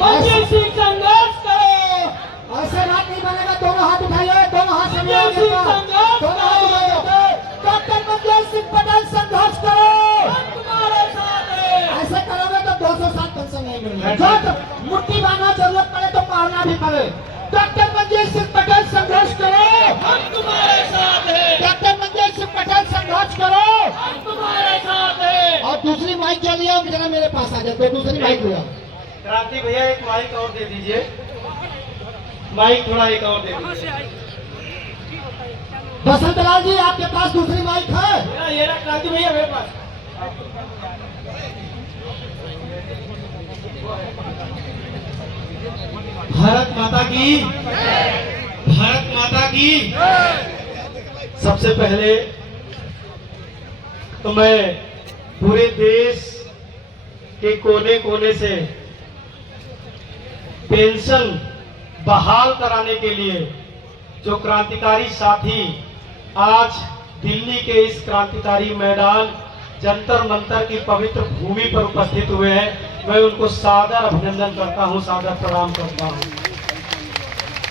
मजलिसी संघर्ष करो। ऐसे बात नहीं बनेगा। दोनों हाथ उठाइए, दोनों हाथ से मजलिसी संघर्ष करो। डॉक्टर मनजीत सिंह पटेल संघर्ष करो। हम तुम्हारे साथ हैं। ऐसे करोगे तो 207 पेंशन नहीं मिलेगा। मुट्ठी बांधना जरूरत पड़े तो मारना भी पड़े। डॉक्टर मनजीत सिंह पटेल संघर्ष करो। हम तुम्हारे साथ हैं। डॉक्टर मनजीत सिंह पटेल संघर्ष करो। हम तुम्हारे साथ हैं। और दूसरी माइक क्या लिया जरा मेरे पास आ जाए। दूसरी माइक लिया। क्रांति भैया एक माइक और दे दीजिए। माइक थोड़ा एक और दे दीजिए। बसंत लाल जी आपके पास दूसरी माइक है? ये रहा क्रांति भैया मेरे पास। भारत माता की, भारत माता की। सबसे पहले तो मैं पूरे देश के कोने कोने से पेंशन बहाल कराने के लिए जो क्रांतिकारी साथी आज दिल्ली के इस क्रांतिकारी मैदान जंतर मंतर की पवित्र भूमि पर उपस्थित हुए हैं, मैं उनको सादर अभिनंदन करता हूं, सादर प्रणाम करता हूं।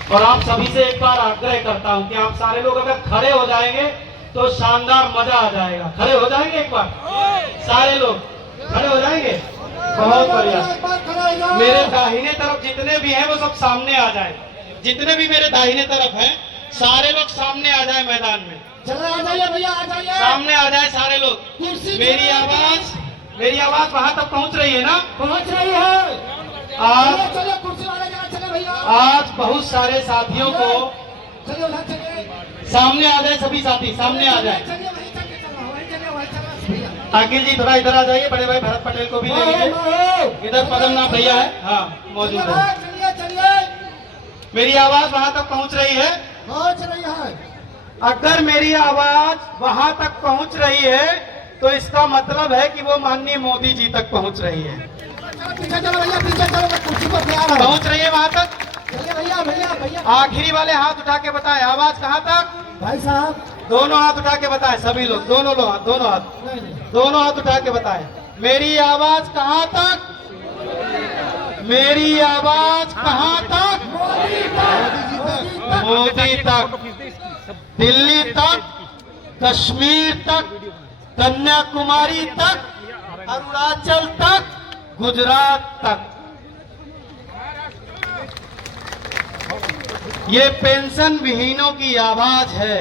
और आप सभी से एक बार आग्रह करता हूं कि आप सारे लोग अगर खड़े हो जाएंगे तो शानदार मजा आ जाएगा। खड़े हो जाएंगे एक बार, सारे लोग खड़े हो जाएंगे। बहुत बढ़िया। मेरे दाहिने तरफ जितने भी हैं वो सब सामने आ जाए। जितने भी मेरे दाहिने तरफ हैं सारे लोग सामने आ जाए मैदान में। चलो आ जाइए भैया, आ जाइए। सामने आ जाए सारे लोग। मेरी आवाज वहां तक पहुंच रही है ना? पहुंच रही है। आज चलो कुर्सी वाले जगह चले भैया। आज बहुत सारे साथियों को चलिए उधर चलिए। सामने आ जाए। सभी साथी सामने आ जाए। चलिए वहीं चलिए, चलो वहीं चलिए, वहीं चलिए भैया। अखिल जी थोड़ा इधर आ जाइए। बड़े भाई भरत पटेल को भी ले लीजिए। इधर पदमनाभ भैया है, हाँ मौजूद है। चलिए चलिए। मेरी आवाज वहां तक पहुंच रही है? पहुंच रही है। अगर मेरी आवाज वहां तक पहुंच रही है तो इसका मतलब है कि वो माननीय मोदी जी तक पहुंच रही है। पीछे चलो भैया, पीछे चलो। मैं कुर्सी पर तैयार हूं। पहुंच रही है वहां तक? चलिए भैया, भैया भैया। आखिरी वाले हाथ उठा के बताएं आवाज कहां तक? भाई साहब दोनों हाथ उठा के बताएं सभी लोग। दोनों लोग दोनों हाथ उठा के बताएं मेरी आवाज कहां तक? मेरी आवाज कहां तक? मोदी तक, दिल्ली तक, कश्मीर तक, कन्याकुमारी तक, अरुणाचल तक, गुजरात तक। ये पेंशन विहीनों की आवाज है।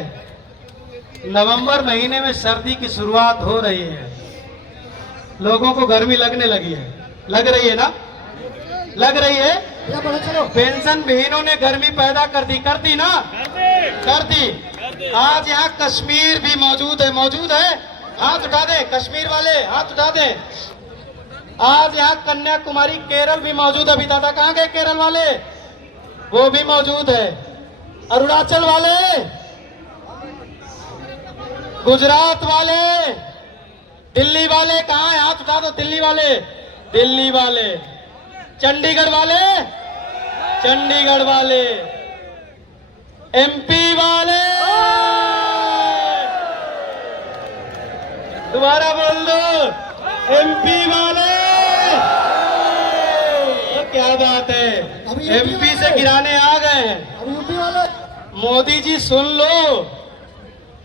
नवंबर महीने में सर्दी की शुरुआत हो रही है। लोगों को गर्मी लगने लगी है। लग रही है ना? लग रही है। पेंशन विहीनों ने गर्मी पैदा कर दी ना? कर दी। आज यहाँ कश्मीर भी मौजूद है। मौजूद है? हाथ उठा दे कश्मीर वाले, हाथ उठा दे। आज यहाँ कन्याकुमारी केरल भी मौजूद है। अभी दादा कहाँ गए केरल वाले? वो भी मौजूद है। अरुणाचल वाले, गुजरात वाले, दिल्ली वाले कहाँ है? हाथ उठा दो। दिल्ली वाले, दिल्ली वाले, चंडीगढ़ वाले, चंडीगढ़ वाले, एमपी वाले, दोबारा बोल दो, एमपी वाले। क्या बात है, एमपी से गिराने आ गए हैं। यूपी वाले। मोदी जी सुन लो,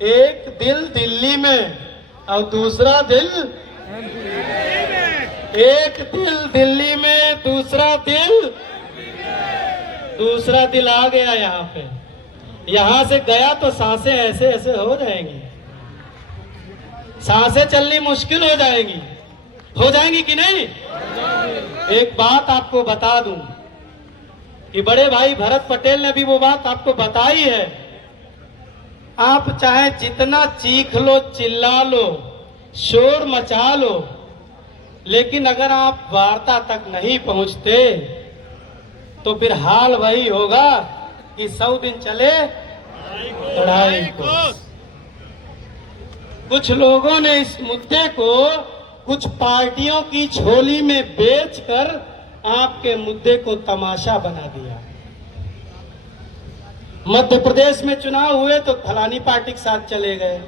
एक दिल दिल्ली में और दूसरा दिल, एक दिल दिल्ली में दूसरा दिल आ गया यहाँ पे। यहाँ से गया तो सांसें ऐसे ऐसे हो जाएंगी, सांसें चलनी मुश्किल हो जाएंगी कि नहीं? एक बात आपको बता दूं कि बड़े भाई भरत पटेल ने भी वो बात आपको बताई है। आप चाहे जितना चीख लो, चिल्ला लो, शोर मचा लो, लेकिन अगर आप वार्ता तक नहीं पहुंचते तो फिर हाल वही होगा कि 100 दिन चले लड़ाई को। कुछ लोगों ने इस मुद्दे को कुछ पार्टियों की झोली में बेचकर आपके मुद्दे को तमाशा बना दिया। मध्य प्रदेश में चुनाव हुए तो फलानी पार्टी के साथ चले गए,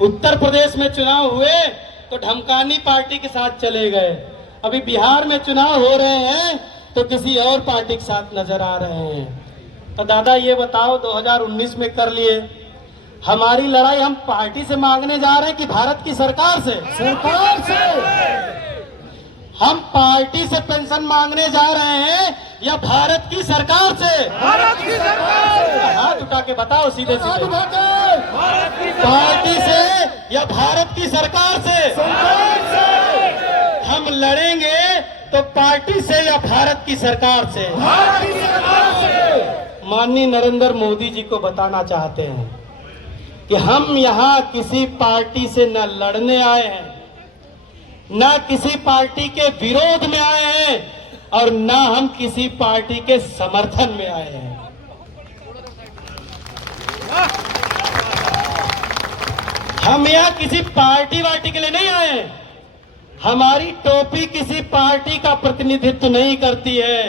उत्तर प्रदेश में चुनाव हुए तो ढमकानी पार्टी के साथ चले गए, अभी बिहार में चुनाव हो रहे हैं तो किसी और पार्टी के साथ नजर आ रहे हैं। तो दादा ये बताओ, 2019 में कर लिए, हमारी लड़ाई हम पार्टी से मांगने जा रहे हैं कि भारत की सरकार से? सरकार से। हम पार्टी से पेंशन मांगने जा रहे हैं या भारत की सरकार से? भारत की सरकार से। हाथ उठा के बताओ सीधे हाथ सीधे, उठा के। पार्टी से या भारत की सरकार से? सरकार से। हम लड़ेंगे तो पार्टी से या भारत की सरकार से? भारत की सरकार से। माननीय नरेंद्र मोदी जी को बताना चाहते हैं कि हम यहाँ किसी पार्टी से न लड़ने आए हैं, न किसी पार्टी के विरोध में आए हैं और न हम किसी पार्टी के समर्थन में आए हैं। हम यहाँ किसी पार्टी वार्टी के लिए नहीं आए हैं। हमारी टोपी किसी पार्टी का प्रतिनिधित्व नहीं करती है।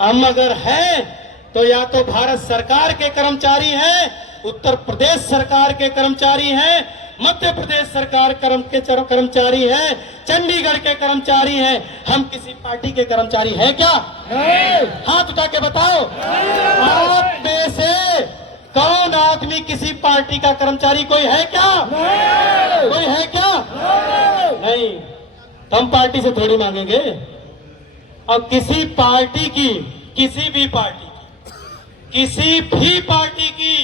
हम अगर हैं तो या तो भारत सरकार के कर्मचारी हैं, उत्तर प्रदेश सरकार के कर्मचारी हैं, मध्य प्रदेश सरकार के कर्मचारी हैं, चंडीगढ़ के कर्मचारी हैं। हम किसी पार्टी के कर्मचारी हैं क्या? नहीं। हाथ उठा के बताओ, आप में से कौन आदमी किसी पार्टी का कर्मचारी कोई है क्या? नहीं। कोई है क्या? नहीं। तो हम पार्टी से थोड़ी मांगेंगे। और किसी पार्टी की, किसी भी पार्टी की, किसी भी पार्टी की,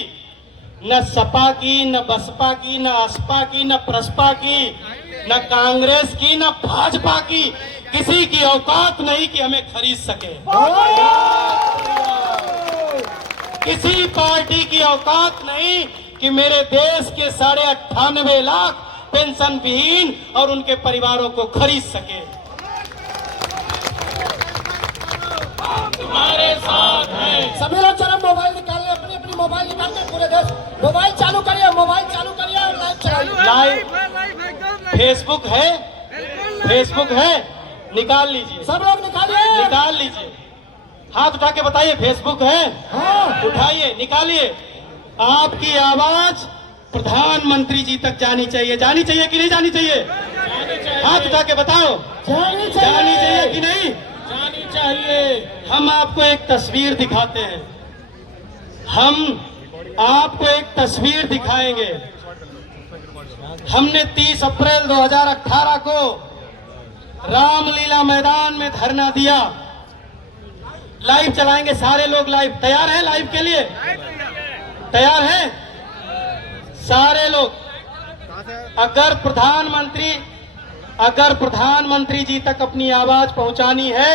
न सपा की, न बसपा की, न असपा की, न प्रसपा की, न कांग्रेस की, न भाजपा की, किसी की औकात नहीं कि हमें खरीद सके। किसी पार्टी की औकात नहीं कि मेरे देश के 98.5 लाख पेंशन विहीन और उनके परिवारों को खरीद सके। तुम्हारे साथ हैं। सभी लोग चलो मोबाइल निकाल ले, अपनी अपनी मोबाइल निकाल के पूरे देश मोबाइल चालू करिए, मोबाइल चालू करिए और लाइव चलाइए। लाइव फेसबुक है, फेसबुक है, निकाल लीजिए, सब लोग निकालिए। निकाल लीजिए। हाथ उठा के बताइए, फेसबुक है? हाँ। उठाइए, निकालिए। आपकी आवाज प्रधानमंत्री जी तक जानी चाहिए। जानी चाहिए कि नहीं जानी चाहिए? हाथ उठा के बताओ, जानी जानी चाहिए कि नहीं? जानी चाहिए। हम आपको एक तस्वीर दिखाते हैं, हम आपको एक तस्वीर दिखाएंगे। हमने 30 अप्रैल 2018 को रामलीला मैदान में धरना दिया। लाइव चलाएंगे सारे लोग। लाइव तैयार हैं? लाइव के लिए तैयार हैं सारे लोग? अगर प्रधानमंत्री जी तक अपनी आवाज पहुंचानी है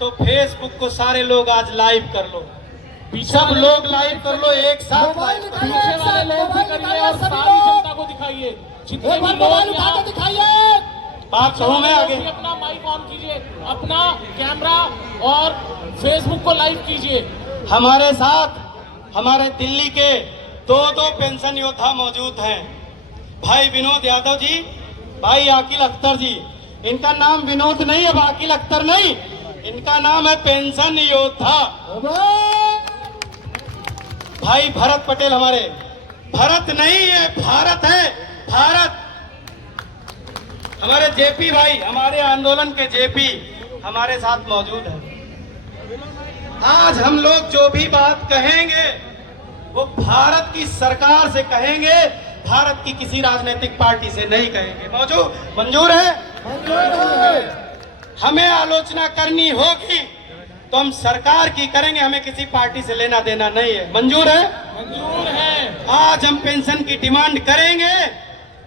तो फेसबुक को सारे लोग आज लाइव कर लो, सब लोग लाइव कर लो एक साथ। मोबाइल लाइव निकालिए, पीछे वाले लोग भी मोबाइल करिए निकालिए और सभी सारी लोग। जनता को दिखाइए। जितने एक भी बार लोग मोबाइल उठा यहाँ के दिखाइए। बात कहूं मैं आगे? अपना माइक ऑन कीजिए, अपना कैमरा और फेसबुक को लाइव कीजिए। हमारे साथ हमारे दिल्ली के दो पेंशन योद्धा मौजूद हैं, भाई विनोद यादव जी, भाई आकिल अख्तर जी। इनका नाम विनोद नहीं है, आकिल अख्तर नहीं, इनका नाम है पेंशन योद्धा। भाई भरत पटेल, हमारे भरत नहीं है, भारत है, भारत। हमारे जेपी भाई, हमारे आंदोलन के जेपी हमारे साथ मौजूद है। आज हम लोग जो भी बात कहेंगे वो भारत की सरकार से कहेंगे, भारत की किसी राजनीतिक पार्टी से नहीं कहेंगे। मंजूर है? हमें आलोचना करनी होगी तो हम सरकार की करेंगे, हमें किसी पार्टी से लेना देना नहीं है। मंजूर है? मंजूर है। आज हम पेंशन की डिमांड करेंगे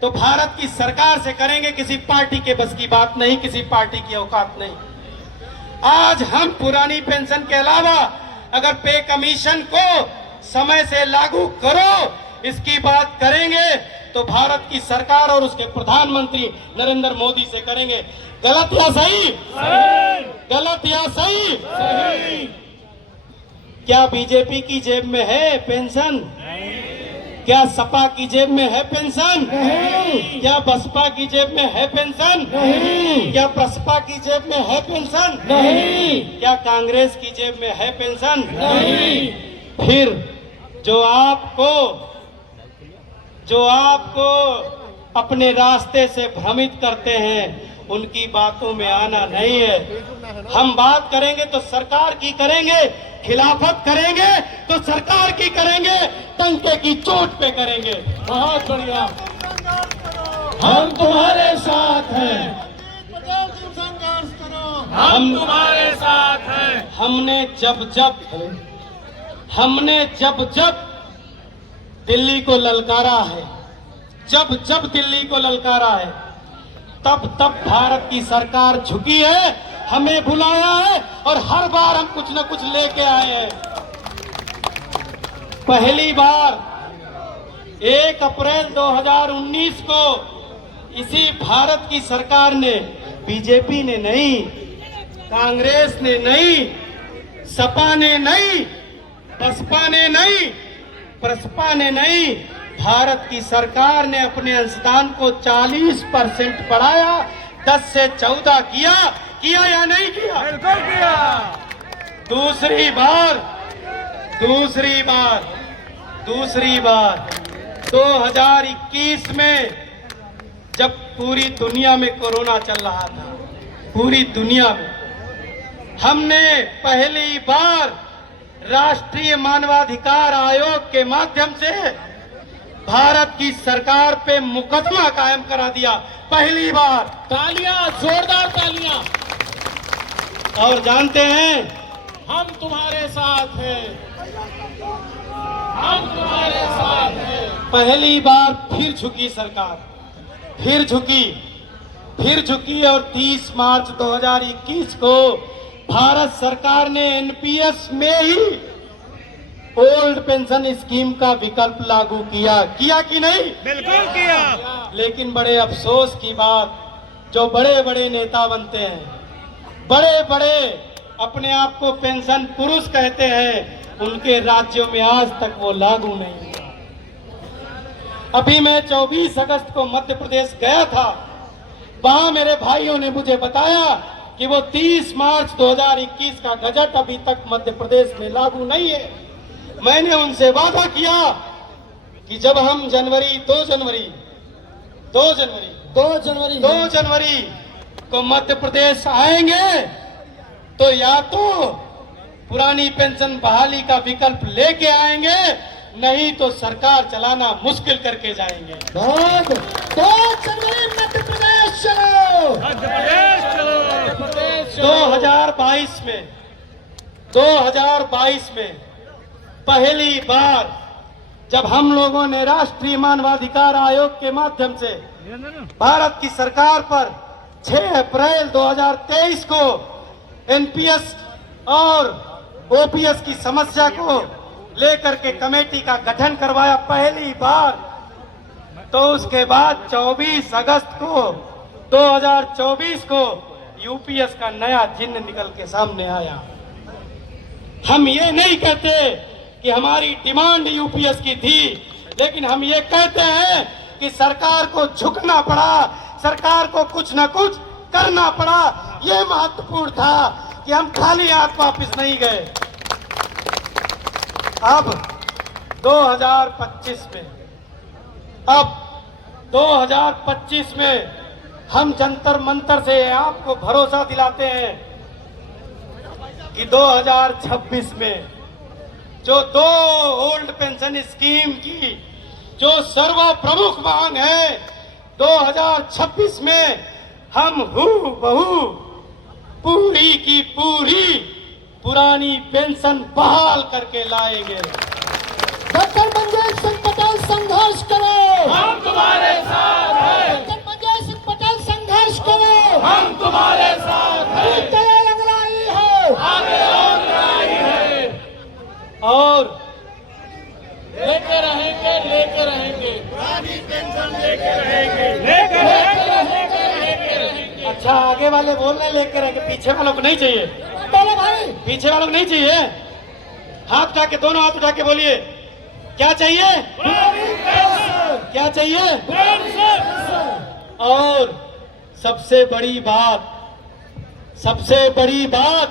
तो भारत की सरकार से करेंगे, किसी पार्टी के बस की बात नहीं, किसी पार्टी की औकात नहीं। आज हम पुरानी पेंशन के अलावा अगर पे कमीशन को समय से लागू करो इसकी बात करेंगे तो भारत की सरकार और उसके प्रधानमंत्री नरेंद्र मोदी से करेंगे। गलत या सही? गलत या सही? क्या बीजेपी की जेब में है पेंशन? क्या सपा की जेब में है पेंशन? नहीं। क्या बसपा की जेब में है पेंशन? नहीं। क्या प्रसपा की जेब में है पेंशन? नहीं। क्या कांग्रेस की जेब में है पेंशन? नहीं। फिर जो आपको अपने रास्ते से भ्रमित करते हैं उनकी बातों में आना नहीं है। हम बात करेंगे तो सरकार की करेंगे, खिलाफत करेंगे तो सरकार की करेंगे, टंके की चोट पे करेंगे। बहुत बढ़िया। हम तुम्हारे साथ हैं, हम तुम्हारे साथ हैं। हमने जब जब दिल्ली को ललकारा है, जब दिल्ली को ललकारा है, तब भारत की सरकार झुकी है, हमें बुलाया है और हर बार हम कुछ न कुछ लेके आए हैं। पहली बार 1 अप्रैल 2019 को इसी भारत की सरकार ने, बीजेपी ने नहीं, कांग्रेस ने नहीं, सपा ने नहीं, बसपा ने नहीं, प्रसपा ने नहीं, भारत की सरकार ने अपने अंशदान को 40% बढ़ाया, 10 से 14 किया या नहीं किया? बिल्कुल किया। दूसरी बार 2021 में जब पूरी दुनिया में कोरोना चल रहा था, पूरी दुनिया में, हमने पहली बार राष्ट्रीय मानवाधिकार आयोग के माध्यम से भारत की सरकार पे मुकदमा कायम करा दिया, पहली बार। तालियां, जोरदार तालियां। और जानते हैं, हम तुम्हारे साथ हैं, हम तुम्हारे साथ हैं। पहली बार फिर झुकी सरकार, फिर झुकी और 30 मार्च 2021 को भारत सरकार ने एनपीएस में ही ओल्ड पेंशन स्कीम का विकल्प लागू किया कि नहीं? बिल्कुल किया। लेकिन बड़े अफसोस की बात, जो बड़े बड़े नेता बनते हैं, बड़े बड़े अपने आप को पेंशन पुरुष कहते हैं, उनके राज्यों में आज तक वो लागू नहीं हुआ। अभी मैं 24 अगस्त को मध्य प्रदेश गया था, वहां मेरे भाइयों ने मुझे बताया कि वो 30 मार्च 2021 का गजट अभी तक मध्य प्रदेश में लागू नहीं है। मैंने उनसे वादा किया कि जब हम 2 जनवरी को मध्य प्रदेश आएंगे तो या तो पुरानी पेंशन बहाली का विकल्प लेके आएंगे, नहीं तो सरकार चलाना मुश्किल करके जाएंगे। 2 जनवरी मध्य प्रदेश चलो, मध्य प्रदेश चलो, मध्य प्रदेश चलो। 2022 में पहली बार जब हम लोगों ने राष्ट्रीय मानवाधिकार आयोग के माध्यम से भारत की सरकार पर 6 अप्रैल 2023 को एनपीएस और ओपीएस की समस्या को लेकर के कमेटी का गठन करवाया पहली बार, तो उसके बाद 24 अगस्त को 2024 को यूपीएस का नया चिन्ह निकल के सामने आया। हम ये नहीं कहते कि हमारी डिमांड यूपीएस की थी, लेकिन हम ये कहते हैं कि सरकार को झुकना पड़ा, सरकार को कुछ न कुछ करना पड़ा। ये महत्वपूर्ण था कि हम खाली हाथ वापस नहीं गए। अब 2025 में हम जंतर मंतर से आपको भरोसा दिलाते हैं कि 2026 में जो 2 ओल्ड पेंशन स्कीम की जो सर्वप्रमुख मांग है, 2026 में हम हूबहू पूरी की पूरी पुरानी पेंशन बहाल करके लाएंगे। डॉक्टर मंगेश सिंह पटेल संघर्ष करो, हम तुम्हारे साथ हैं, डॉक्टर मंगेश सिंह पटेल संघर्ष करो, हम तुम्हारे साथ हैं। क्या लग रही है, आगे और लड़ाई है, और लेके रहेंगे, पुरानी पेंशन लेके रहेंगे। अच्छा, आगे वाले बोल रहे लेकर रहेंगे, पीछे वालों को नहीं चाहिए, बोलो भाई, पीछे वालों को नहीं चाहिए। हाथ उठा के, दोनों हाथ उठा के बोलिए, क्या चाहिए? क्या चाहिए? और सबसे बड़ी बात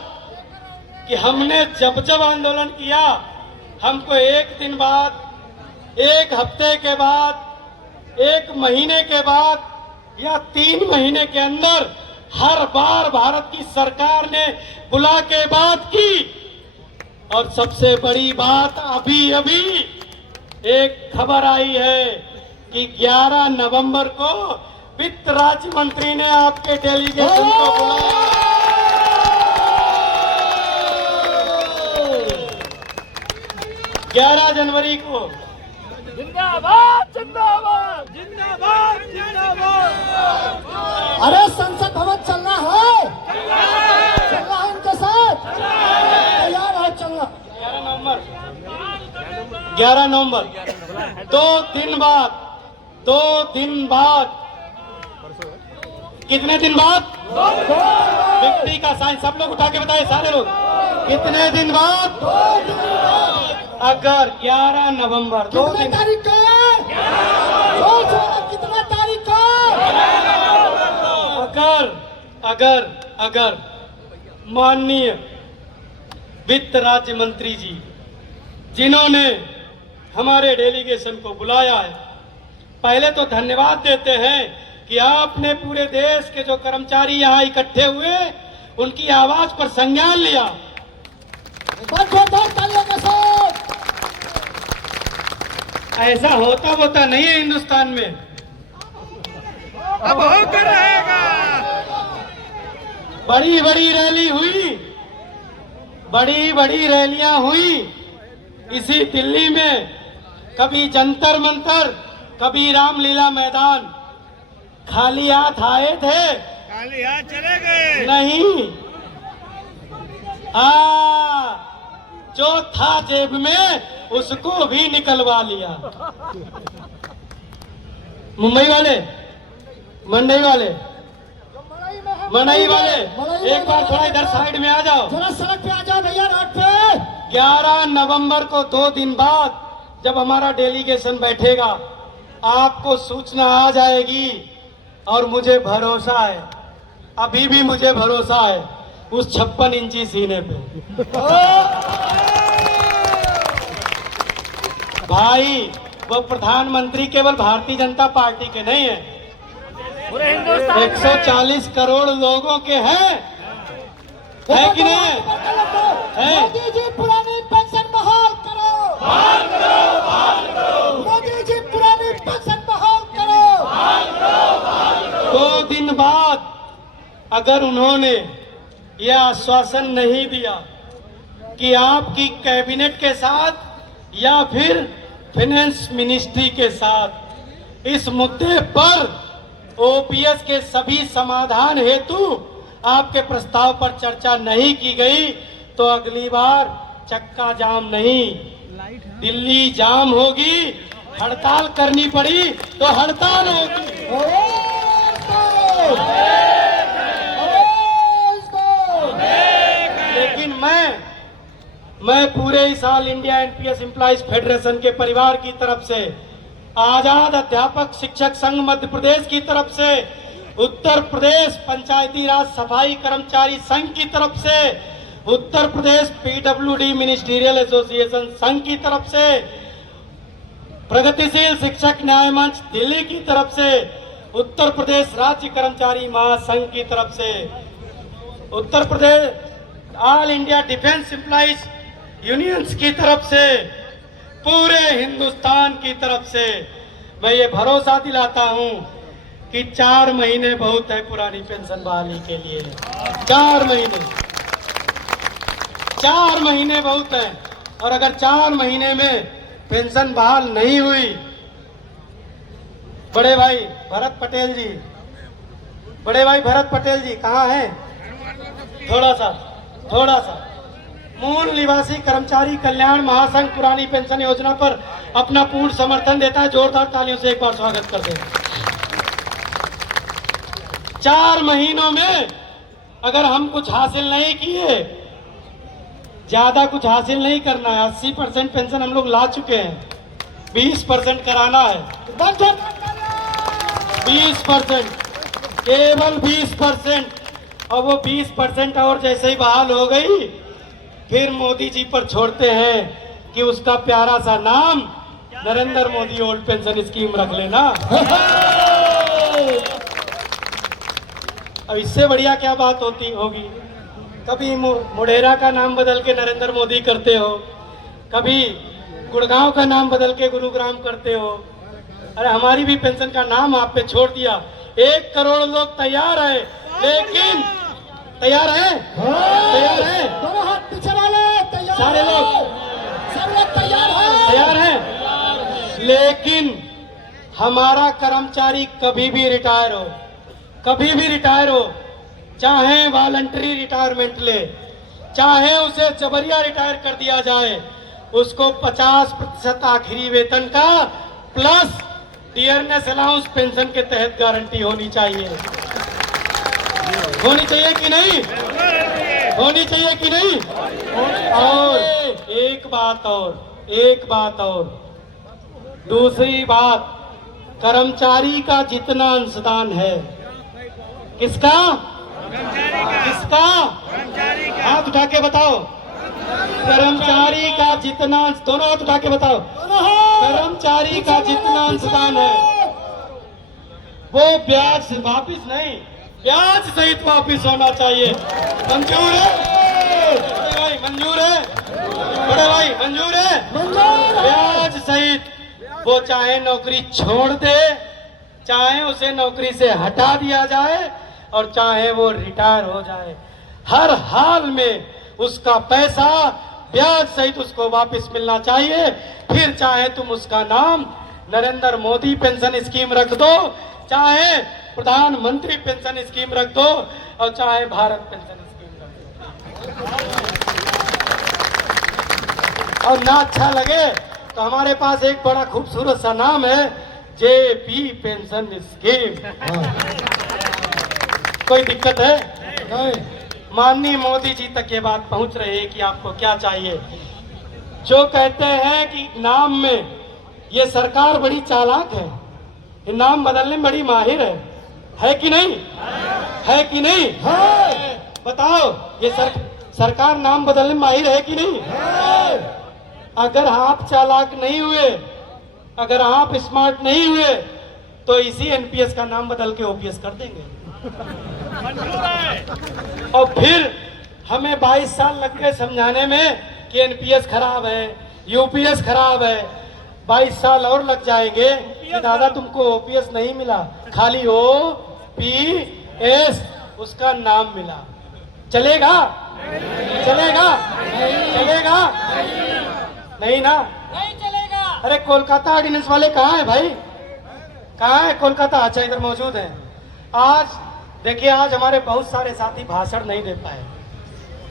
कि हमने जब आंदोलन किया, हमको 1 दिन बाद, 1 हफ्ते के बाद, 1 महीने के बाद या 3 महीने के अंदर हर बार भारत की सरकार ने बुला के बात की। और सबसे बड़ी बात अभी अभी एक खबर आई है कि 11 नवंबर को वित्त राज्य मंत्री ने आपके डेलीगेशन को बुलाया। 11 जनवरी को। जिंदाबाद जिंदाबाद जिंदाबाद जिंदाबाद। अरे संसद भवन चलना है, चलना है उनके साथ, तैयार है चलना। 11 नवंबर 2 दिन बाद कितने दिन बाद? विक्ट्री का साइन सब लोग उठा के बताए, सारे लोग। कितने दिन बाद? अगर 11 नवंबर 2 कितने दिन तारीख को है? कितना तारीख को? अगर माननीय वित्त राज्य मंत्री जी जिन्होंने हमारे डेलीगेशन को बुलाया है, पहले तो धन्यवाद देते हैं कि आपने पूरे देश के जो कर्मचारी यहाँ इकट्ठे हुए उनकी आवाज पर संज्ञान लिया। जोरदार तालियों के साथ। ऐसा होता नहीं है हिंदुस्तान में। अब होकर रहेगा। बड़ी बड़ी रैली हुई, बड़ी रैलियां हुई इसी दिल्ली में, कभी जंतर मंतर, कभी रामलीला मैदान। खाली हाथ आए थे? खाली हाथ चले गए नहीं। जो था जेब में उसको भी निकलवा लिया। मुंबई वाले, मंडई वाले, मनई वाले, एक बार थोड़ा इधर साइड में आ जाओ, जरा सड़क पे आ जाओ भैया, रोड पे। 11 नवंबर को 2 दिन बाद जब हमारा डेलीगेशन बैठेगा, आपको सूचना आ जाएगी। और मुझे भरोसा है, अभी भी मुझे भरोसा है उस 56 इंची सीने पे। भाई वो प्रधानमंत्री केवल भारतीय जनता पार्टी के नहीं है, पूरे हिंदुस्तान 140 करोड़ लोगों के हैं, है कि नहीं है? मोदी जी पुरानी पेंशन बहाल करो, मोदी जी पुरानी पेंशन बहाल करो। 2 दिन बाद अगर उन्होंने यह आश्वासन नहीं दिया कि आपकी कैबिनेट के साथ या फिर फाइनेंस मिनिस्ट्री के साथ इस मुद्दे पर ओपीएस के सभी समाधान हेतु आपके प्रस्ताव पर चर्चा नहीं की गई, तो अगली बार चक्का जाम नहीं, दिल्ली जाम होगी। हड़ताल करनी पड़ी तो हड़ताल होगी। लेकिन मैं पूरे इस साल इंडिया एनपीएस एम्प्लॉइज फेडरेशन के परिवार की तरफ से, आजाद अध्यापक शिक्षक संघ मध्य प्रदेश की तरफ से, उत्तर प्रदेश पंचायती राज सफाई कर्मचारी संघ की तरफ से, उत्तर प्रदेश पीडब्ल्यूडी मिनिस्ट्रियल एसोसिएशन संघ की तरफ से, प्रगतिशील शिक्षक न्याय मंच दिल्ली की तरफ से, उत्तर प्रदेश राज्य कर्मचारी महासंघ की तरफ से, Uttar Pradesh all India defence employees unions की तरफ से, पूरे हिंदुस्तान की तरफ से मैं ये भरोसा दिलाता हूं कि 4 महीने बहुत है पुरानी पेंशन बहाली के लिए। 4 महीने बहुत है। और अगर 4 महीने में पेंशन बहाल नहीं हुई, बड़े भाई भरत पटेल जी कहाँ हैं? थोड़ा सा मूल निवासी कर्मचारी कल्याण महासंघ पुरानी पेंशन योजना पर अपना पूर्ण समर्थन देता है। जोरदार तालियों से एक बार स्वागत करते हैं। 4 महीनों में अगर हम कुछ हासिल नहीं किए, ज्यादा कुछ हासिल नहीं करना है, 80% पेंशन हम लोग ला चुके हैं, 20% कराना है, 20%, केवल 20%। और वो 20% और जैसे ही बहाल हो गई, फिर मोदी जी पर छोड़ते हैं कि उसका प्यारा सा नाम Narendra Modi old pension scheme रख लेना। अब इससे बढ़िया क्या बात होती होगी। कभी मुडेरा का नाम बदल के नरेंद्र मोदी करते हो, कभी गुड़गांव का नाम बदल के गुरुग्राम करते हो। अरे हमारी भी पेंशन का नाम आप पे छोड़ दिया। 1 करोड़ लोग तैयार है, लेकिन तैयार है, तैयार है, दोनों हाथ पीछे वाले तैयार, सारे लोग सब लोग तैयार है, तैयार है। लेकिन हमारा कर्मचारी कभी भी रिटायर हो, कभी भी रिटायर हो, चाहे वॉलंटरी रिटायरमेंट ले, चाहे उसे जबरिया रिटायर कर दिया जाए, उसको 50% आखिरी वेतन का प्लस डियरनेस अलाउंस पेंशन के तहत गारंटी होनी चाहिए। होनी चाहिए कि नहीं? होनी चाहिए कि नहीं? और एक बात और दूसरी बात, कर्मचारी का जितना अंशदान है, किसका? हाथ उठा के बताओ। कर्मचारी का जितना, दोनों हाथ उठा के बताओ। कर्मचारी का जितना अंशदान है वो ब्याज से वापिस नहीं, ब्याज सहित वापिस होना चाहिए। मंजूर है बड़े भाई? मंजूर है बड़े भाई? मंजूर है? ब्याज सहित। वो चाहे नौकरी छोड़ दे, चाहे उसे नौकरी से हटा दिया जाए, और चाहे वो रिटायर हो जाए, हर हाल में उसका पैसा ब्याज सहित उसको वापस मिलना चाहिए। फिर चाहे तुम उसका नाम नरेंद्र मोदी पेंशन स्कीम रख दो, चाहे प्रधानमंत्री पेंशन स्कीम रख दो, और चाहे भारत पेंशन स्कीम रख दो। और ना अच्छा लगे तो हमारे पास एक बड़ा खूबसूरत सा नाम है, जेपी पेंशन स्कीम। कोई दिक्कत है? नहीं। माननीय मोदी जी तक ये बात पहुंच रही है कि आपको क्या चाहिए। जो कहते हैं कि नाम में ये सरकार बड़ी चालाक है, ये नाम बदलने में बड़ी माहिर है कि नहीं? है कि नहीं? है। बताओ, ये सरकार नाम बदलने में माहिर है कि नहीं? है। अगर आप चालाक नहीं हुए, अगर आप स्मार्ट नहीं हुए, तो इसी एनपीएस का नाम बदल के ओपीएस कर देंगे। और फिर हमें 22 साल लग गए समझाने में कि एनपीएस खराब है, यूपीएस खराब है। 22 साल और लग जाएंगे कि दादा तुमको ओपीएस नहीं मिला, खाली ओपीएस उसका नाम मिला। चलेगा? चलेगा? चलेगा? नहीं ना? नहीं चलेगा। अरे कोलकाता ऑर्डिनेंस वाले कहाँ है भाई? कहाँ है कोलकाता? अच्छा, इधर मौजूद है। आज देखिए, आज हमारे बहुत सारे साथी भाषण नहीं दे पाए,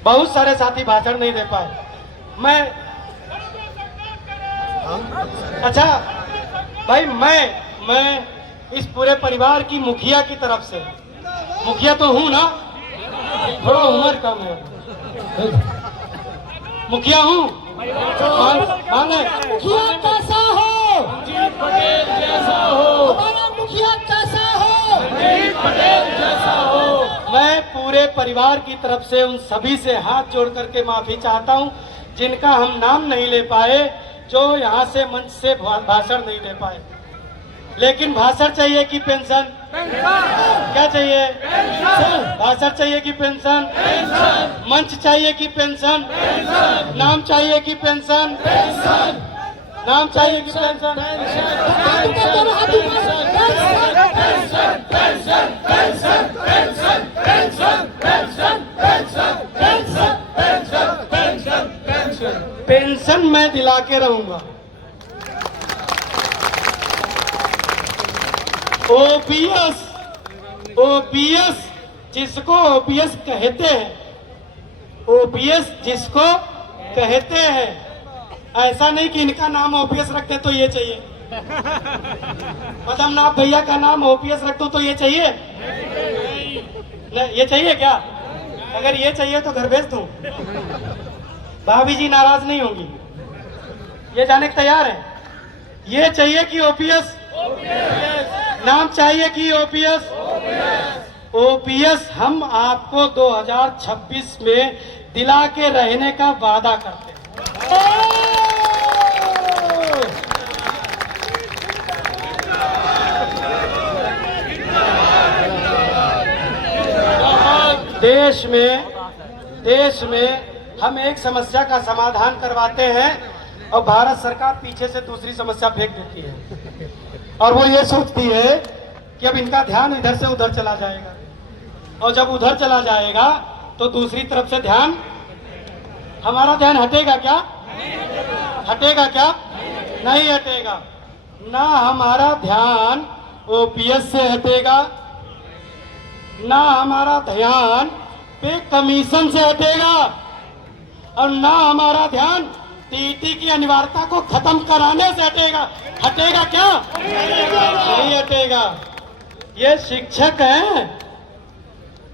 बहुत सारे साथी भाषण नहीं दे पाए। मैं अच्छा भाई, मैं इस पूरे परिवार की मुखिया की तरफ से, मुखिया तो हूं ना, थोड़ा उम्र कम है, मुखिया हूं। मुखिया कैसा हो? पटेल जैसा हो, हमारा मुखिया कैसा हो? पटेल जैसा हो। मैं पूरे परिवार की तरफ से उन सभी से हाथ जोड़ करके माफी चाहता हूं जिनका हम नाम नहीं ले पाए, जो यहां से मंच से भाषण नहीं दे पाए। लेकिन भाषण चाहिए कि पेंशन? क्या चाहिए? भाषण चाहिए कि पेंशन? मंच चाहिए कि पेंशन? नाम चाहिए कि पेंशन? नाम चाहिए कि पेंशन? पेंशन मैं दिला के रहूंगा। ओपीएस जिसको ओपीएस कहते हैं, ओपीएस जिसको कहते हैं, ऐसा नहीं कि इनका नाम ओपीएस रखते तो ये चाहिए, पद्मनाभ भैया का नाम ओपीएस रख दो तो ये चाहिए? नहीं, ये चाहिए क्या? अगर ये चाहिए तो घर भेज दूं, भाभी जी नाराज नहीं होंगी, ये जाने के तैयार है। ये चाहिए कि ओपीएस? नाम चाहिए कि ओपीएस? ओपीएस हम आपको 2026 में दिला के रहने का वादा करते हैं। देश में हम एक समस्या का समाधान करवाते हैं और भारत सरकार पीछे से दूसरी समस्या फेंक देती है और वो ये सोचती है कि अब इनका ध्यान इधर से उधर चला जाएगा, और जब उधर चला जाएगा तो दूसरी तरफ से ध्यान, हमारा ध्यान हटेगा क्या? हटेगा क्या? नहीं हटेगा। ना हमारा ध्यान ओपीएस से हटेगा, ना हमारा ध्यान पे कमीशन से हटेगा, और ना हमारा ध्यान टीटी की अनिवार्यता को खत्म कराने से हटेगा। हटेगा क्या? नहीं हटेगा। ये शिक्षक हैं।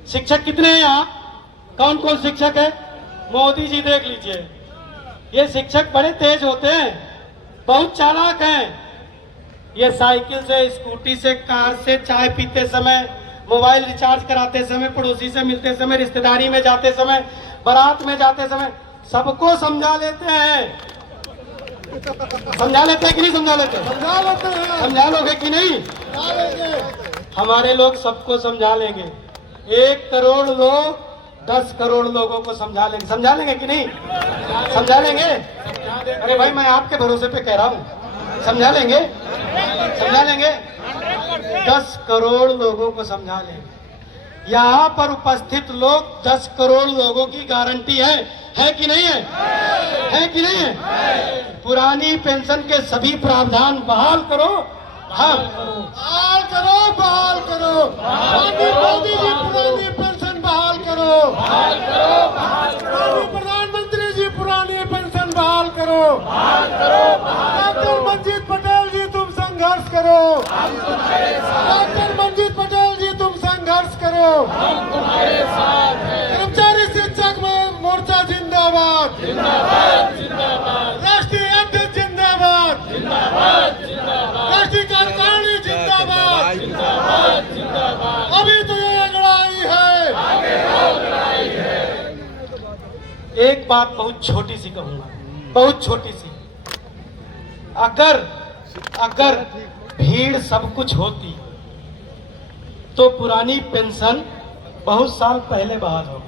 शिक्षक कितने हैं यहाँ? कौन कौन शिक्षक है? मोदी जी देख लीजिए। ये शिक्षक बड़े तेज होते हैं, बहुत चालाक हैं। ये साइकिल से, स्कूटी से, कार से, चाय पीते समय, मोबाइल रिचार्ज कराते समय, पड़ोसी से मिलते समय, रिश्तेदारी में जाते समय, बारात में जाते समय सबको समझा लेते हैं। समझा लेते हैं कि नहीं समझा लेते? समझा लेते हैं। समझा लोगे कि नहीं? हमारे लोग सबको समझा लेंगे। 1 करोड़ लोग 10 करोड़ लोगों को समझा लेंगे। समझा लेंगे कि नहीं? समझा लेंगे। अरे भाई, मैं आपके भरोसे पे कह रहा हूँ, समझा लेंगे। समझा लेंगे। 10 करोड़ लोगों को समझा लेंगे। यहाँ पर उपस्थित लोग 10 करोड़ लोगों की गारंटी है कि नहीं है? है कि नहीं है? पुरानी पेंशन के सभी प्रावधान बहाल करो। हाँ, बहाल करो, बहाल करो। मोदी जी पुरानी पेंशन बहाल करो। बहाल करो, बहाल करो। प्रधानमंत्री जी पुरानी पेंशन बहाल करो। बहाल करो, डॉक्टर मंजीत पटेल जी तुम संघर्ष करो। डॉक्टर मंजीत पटेल जी तुम संघर्ष करो। हम तुम्हारे साथ हैं। कर्मचारी शिक्षक में मोर्चा जिंदाबाद, जिंदाबाद, जिंदाबाद। राष्ट्रीय अध्यक्ष जिंदाबाद, जिंदाबाद, जिंदाबाद। राष्ट्रीय कार्यकारिणी जिंदाबाद, जिंदाबाद, जिंदाबाद। अभी तो ये लड़ाई है, आगे और लड़ाई है। एक बात बहुत छोटी सी कहूंगा, बहुत छोटी सी। अगर भीड़ सब कुछ होती तो पुरानी पेंशन बहुत साल पहले बहाल हो गई।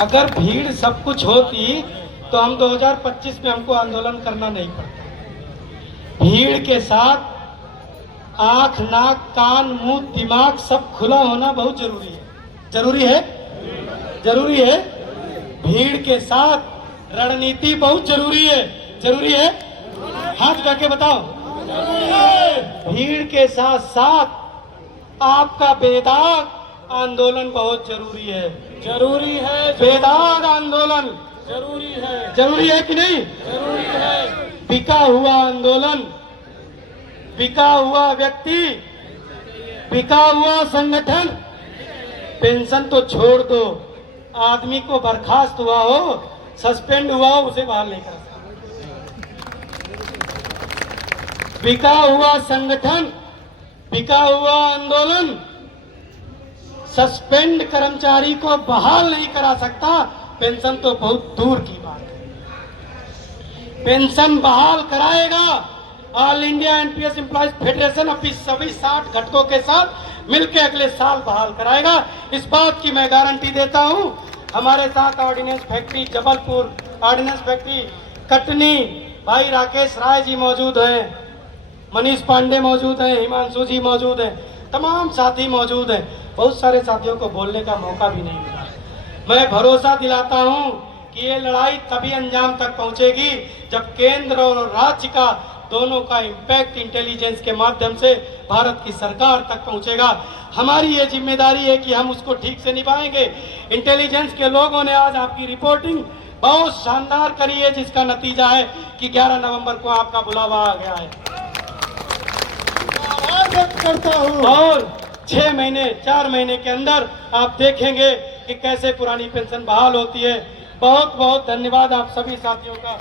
अगर भीड़ सब कुछ होती तो हम 2025 में हमको आंदोलन करना नहीं पड़ता। भीड़ के साथ आंख, नाक, कान, मुंह, दिमाग सब खुला होना बहुत जरूरी है। जरूरी है? जरूरी है। भीड़ के साथ रणनीति बहुत जरूरी है। जरूरी है? हाथ करके बताओ। भीड़ के साथ साथ आपका बेदाग आंदोलन बहुत जरूरी है। जरूरी है। बेदाग आंदोलन जरूरी है। जरूरी है कि नहीं? जरूरी है। बिका हुआ आंदोलन, बिका हुआ व्यक्ति, बिका हुआ संगठन, पेंशन तो छोड़ दो, आदमी को बर्खास्त हुआ हो, सस्पेंड हुआ हो, उसे बाहर नहीं कर सकते। बिका हुआ संगठन, बिका हुआ आंदोलन सस्पेंड कर्मचारी को बहाल नहीं करा सकता। पेंशन तो बहुत दूर की बात है। पेंशन बहाल कराएगा all India NPS employees federation अपनी सभी 60 घटकों के साथ मिलकर अगले साल बहाल कराएगा। इस बात की मैं गारंटी देता हूं। हमारे साथ ordnance factory Jabalpur, ordnance factory Katni, भाई राकेश राय जी मौजूद हैं, मनीष पांडे मौजूद हैं, हिमांशु जी मौजूद हैं, तमाम साथी मौजूद हैं। बहुत सारे साथियों को बोलने का मौका भी नहीं मिला। मैं भरोसा दिलाता हूं कि ये लड़ाई तभी अंजाम तक पहुंचेगी जब केंद्र और राज्य का दोनों का इम्पैक्ट इंटेलिजेंस के माध्यम से भारत की सरकार तक पहुंचेगा। हमारी ये जिम्मेदारी है कि हम उसको ठीक से निभाएंगे। इंटेलिजेंस के लोगों ने आज आपकी रिपोर्टिंग बहुत शानदार करी है, जिसका नतीजा है कि 11 नवंबर को आपका बुलावा आ गया है। करता हूँ और 6 महीने 4 महीने के अंदर आप देखेंगे कि कैसे पुरानी पेंशन बहाल होती है। बहुत बहुत धन्यवाद आप सभी साथियों का।